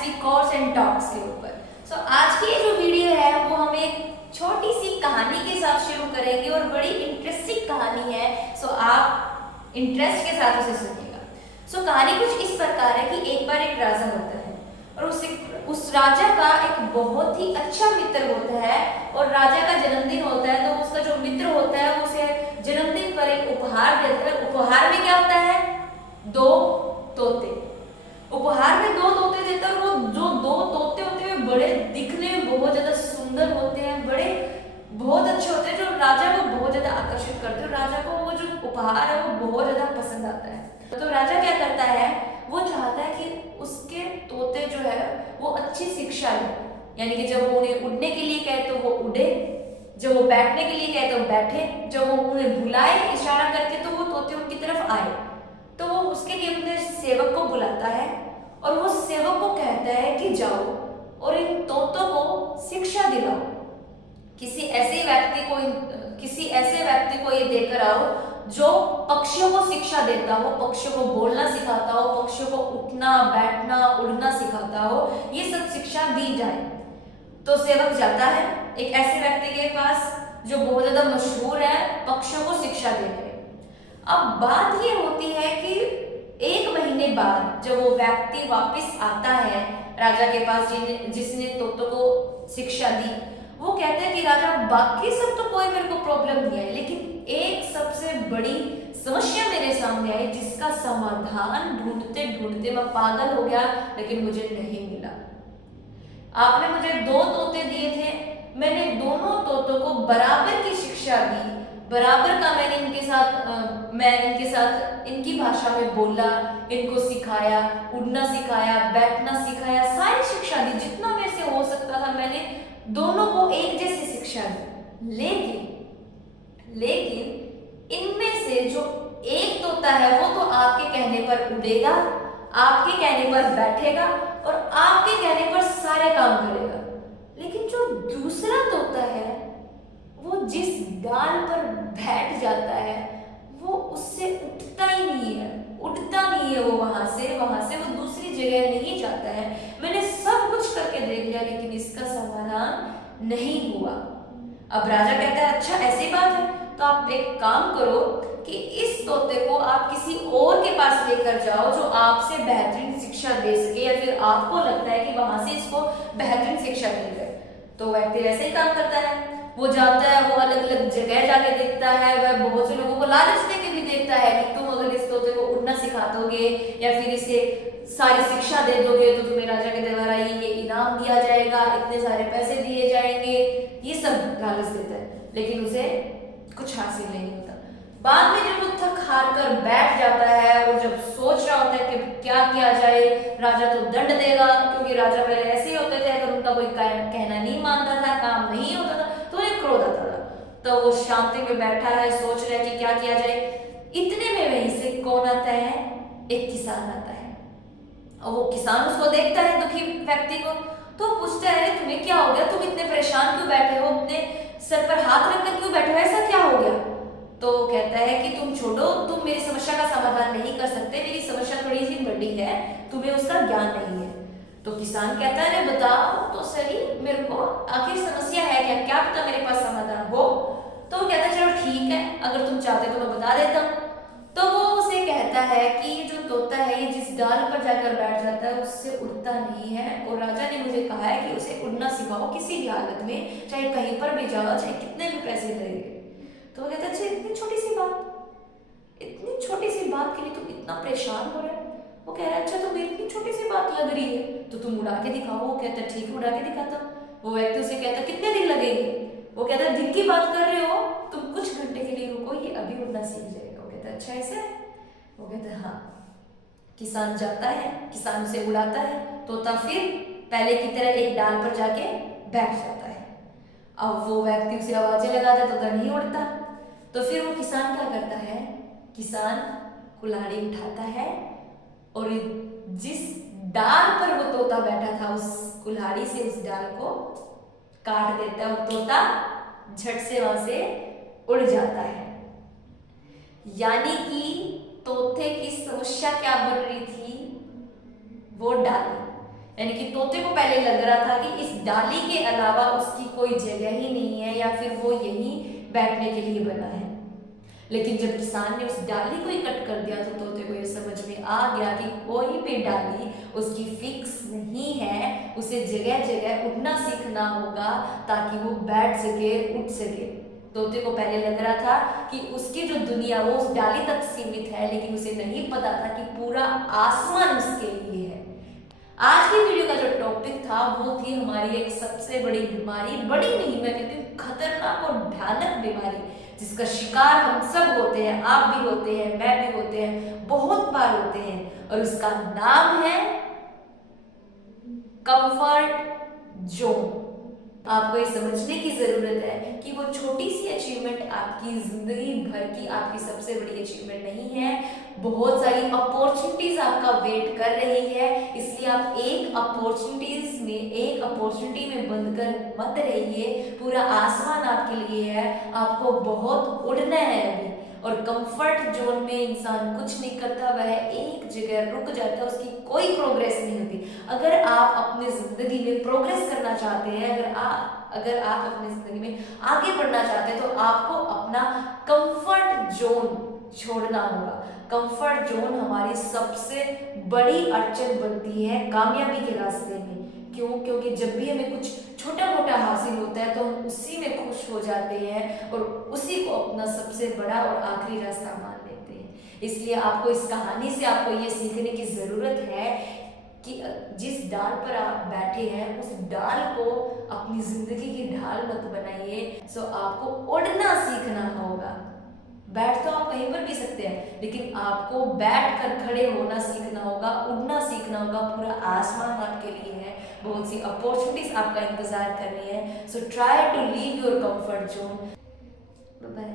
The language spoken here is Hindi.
एसवी कॉर्स एंड टॉक्स के ऊपर। आज की ये जो वीडियो है वो हम एक छोटी सी कहानी के साथ शुरू करेंगे और बड़ी इंटरेस्टिंग कहानी है। आप इंटरेस्ट के साथ उसे सुनिएगा। कहानी कुछ इस प्रकार है कि एक बार एक राजा होता है और उस राजा का एक बहुत ही अच्छा मित्र होता है और राजा का जन्मदिन होता है तो उसका जो मित्र होता है वो उसे जन्मदिन पर एक उपहार देता है। उपहार में क्या होता है? 2 तोते। उपहार में 2 तोते देता है। वो जो 2 तोते होते हैं बड़े दिखने में बहुत ज्यादा सुंदर होते हैं, बड़े बहुत अच्छे होते हैं, जो राजा को बहुत ज्यादा आकर्षित करते हैं। राजा को वो जो उपहार है वो बहुत ज्यादा पसंद आता है। तो राजा क्या करता है, वो चाहता है कि उसके तोते जो है वो अच्छी शिक्षा ले, यानी कि जब वो उन्हें उड़ने के लिए कहे तो वो उड़े, जब वो बैठने के लिए कहे तो बैठे, जब वो उन्हें बुलाए इशारा करके तो वो तोते उनकी तरफ आए। तो वो उसके लिए अपने सेवक को बुलाता है और वो सेवक को कहता है कि जाओ और इन तोतों को शिक्षा दिलाओ। किसी ऐसे व्यक्ति को ये देकर आओ जो पक्षियों को शिक्षा देता हो, पक्षियों को बोलना सिखाता हो, पक्षियों को उठना बैठना उड़ना सिखाता हो, ये सब शिक्षा दी जाए। तो सेवक जाता है एक ऐसे व्यक्ति के पास जो बहुत ज्यादा मशहूर है पक्षियों को शिक्षा देने में। अब बात ये होती है कि 1 महीने बाद जब वो व्यक्ति वापस आता है राजा के पास जिसने तोतों को शिक्षा दी, वो कहता है कि राजा बाकी सब तो कोई मेरे को प्रॉब्लम नहीं है, लेकिन एक सबसे बड़ी समस्या मेरे सामने आई जिसका समाधान ढूंढते ढूंढते मैं पागल हो गया, लेकिन मुझे नहीं मिला। आपने मुझे 2 तोते दिए थे, मैंने दोनों तोतों को बराबर की शिक्षा दी, बराबर का मैंने इनके साथ इनकी भाषा में बोला, इनको सिखाया, उड़ना सिखाया, बैठना सिखाया, सारी शिक्षा दी, जितना मेरे से हो सकता था मैंने दोनों को एक जैसी शिक्षा दी। लेकिन इनमें से जो एक तोता है वो तो आपके कहने पर उड़ेगा, आपके कहने पर बैठेगा और आपके कहने पर सारे काम करेगा, लेकिन जो दूसरा तोता है वो जिस डाल पर बैठ जाता है वो उससे उठता ही नहीं है, उड़ता नहीं है। वो वहां से वो दूसरी जगह नहीं जाता है। मैंने सब कुछ करके देख लिया लेकिन इसका समाधान नहीं हुआ। अब राजा कहता है अच्छा ऐसी बात है तो आप एक काम करो कि इस तोते को आप किसी और के पास लेकर जाओ जो आपसे बेहतरीन शिक्षा दे सके, या फिर आपको लगता है कि वहां से इसको बेहतरीन शिक्षा मिल जाए। तो व्यक्ति वैसे ही काम करता है, वो जाता है, वो अलग अलग जगह जाके देखता है, वह बहुत से लोगों को लालच देके भी देखता है कि तुम अगर इस तोते को उड़ना सिखा दोगे या फिर इसे सारी शिक्षा दे दोगे तो तुम्हें राजा के द्वारा ये इनाम दिया जाएगा, इतने सारे पैसे दिए जाएंगे, ये सब लालच देता है, लेकिन उसे कुछ हासिल नहीं होता। बाद में जब वो थक हार कर बैठ जाता है और जब सोच रहा होता है कि क्या किया जाए, राजा तो दंड देगा, क्योंकि राजा पहले ऐसे ही होते थे, अगर उनका कोई कहना नहीं मानता था, काम नहीं होता था तो उन्हें क्रोध आता था। तो वो शांति में बैठा है, सोच रहा है कि क्या किया जाए। इतने में वहीं से कौन आता है? एक किसान आता है और वो किसान उसको देखता है दुखी व्यक्ति को, तो पूछता है तुम्हें क्या हो गया, तुम इतने परेशान क्यों बैठे हो, अपने सर पर हाथ रखकर क्यों बैठे हो, ऐसा क्या हो गया? तो कहता है कि तुम छोड़ो, तुम मेरी समस्या का समाधान नहीं कर सकते, मेरी समस्या थोड़ी सी बड़ी है, तुम्हें उसका ज्ञान नहीं है। तो किसान कहता है बताओ तो सही मेरे को आखिर समस्या है क्या पता मेरे पास समाधान हो। तो वो कहता है चलो ठीक है, अगर तुम चाहते तो मैं बता देता हूँ। तो वो उसे कहता है कि जो तोता है ये जिस डाल पर जाकर बैठ जाता है उससे उड़ता नहीं है, और राजा ने मुझे कहा है कि उसे उड़ना सिखाओ किसी भी हालत में, चाहे कहीं पर भी जाओ, चाहे कितने भी पैसे लगेंगे। तो वो कहता है अच्छा इतनी छोटी सी बात के लिए तुम इतना परेशान हो रहे हो? वो कह रहा है अच्छा तुम्हें इतनी छोटी सी बात लग रही है तो तुम उड़ा के दिखाओ। वो कहता है ठीक है उड़ा के दिखाता हूँ। वो व्यक्ति उसे कहता है कितने दिन लगेंगे? वो कहता है दिन की बात कर रहे हो, तुम कुछ घंटे के लिए रुको, ये अभी उड़ना सीख जाएगा। वो कहता है अच्छा ऐसा है? वो कहता है हाँ। किसान जाता है, किसान उसे उड़ाता है, तोता फिर पहले की तरह एक डाल पर जाके बैठ जाता है। अब वो व्यक्ति उसे आवाजें लगाता है, तोता नहीं उड़ता। तो फिर वो किसान क्या करता है, किसान कुल्हाड़ी उठाता है और जिस डाल पर वो तोता बैठा था उस कुल्हाड़ी से उस डाल को काट देता है और तोता झट से वहां से उड़ जाता है। यानी कि तोते की समस्या क्या बन रही थी, वो डाली, यानी कि तोते को पहले लग रहा था कि इस डाली के अलावा उसकी कोई जगह ही नहीं है या फिर वो यहीं बैठने के लिए बना है। लेकिन जब किसान ने उस डाली को ही कट कर दिया तो तोते को ये समझ में आ गया कि कोई भी डाली उसकी फिक्स नहीं है, उसे जगह जगह उठना सीखना होगा ताकि वो बैठ सके, उठ सके। तोते को पहले लग रहा था कि उसकी जो दुनिया वो उस डाली तक सीमित है, लेकिन उसे नहीं पता था कि पूरा आसमान उसके लिए है। आज की वीडियो का जो टॉपिक था वो थी हमारी एक सबसे बड़ी बीमारी, बड़ी नहीं मैं कहती हूँ खतरनाक और भयानक बीमारी, जिसका शिकार हम सब होते हैं, आप भी होते हैं, मैं भी होते हैं, बहुत बार होते हैं, और उसका नाम है कंफर्ट जोन। आपको ये समझने की जरूरत है कि वो छोटी सी अचीवमेंट आपकी जिंदगी भर की आपकी सबसे बड़ी अचीवमेंट नहीं है। बहुत सारी अपॉर्चुनिटीज आपका वेट कर रही है, इसलिए आप एक अपॉर्चुनिटी में बंद कर मत रहिए। पूरा आसमान आपके लिए है, आपको बहुत उड़ना है अभी। और कंफर्ट जोन में इंसान कुछ नहीं करता, वह एक जगह रुक जाता है, उसकी कोई प्रोग्रेस नहीं होती। अगर आप अपने जिंदगी में प्रोग्रेस करना चाहते हैं, अगर आप अपनी जिंदगी में आगे बढ़ना चाहते हैं, तो आपको अपना कंफर्ट जोन छोड़ना होगा। कंफर्ट जोन हमारी सबसे बड़ी अड़चन बनती है कामयाबी के रास्ते में। क्यों? क्योंकि जब भी हमें कुछ छोटा मोटा हासिल होता है तो हम उसी में खुश हो जाते हैं और उसी को अपना सबसे बड़ा और आखिरी रास्ता मान लेते हैं। इसलिए आपको इस कहानी से आपको ये सीखने की जरूरत है कि जिस डाल पर आप बैठे हैं उस डाल को अपनी जिंदगी की ढाल मत बनाइए। सो आपको उड़ना सीखना होगा। बैठ तो आप कहीं पर भी सकते हैं, लेकिन आपको बैठ कर खड़े होना सीखना होगा, उड़ना सीखना होगा। पूरा आसमान आपके लिए है, बहुत सी अपॉर्चुनिटीज आपका इंतजार कर रही है। So try to leave your comfort zone. Bye bye.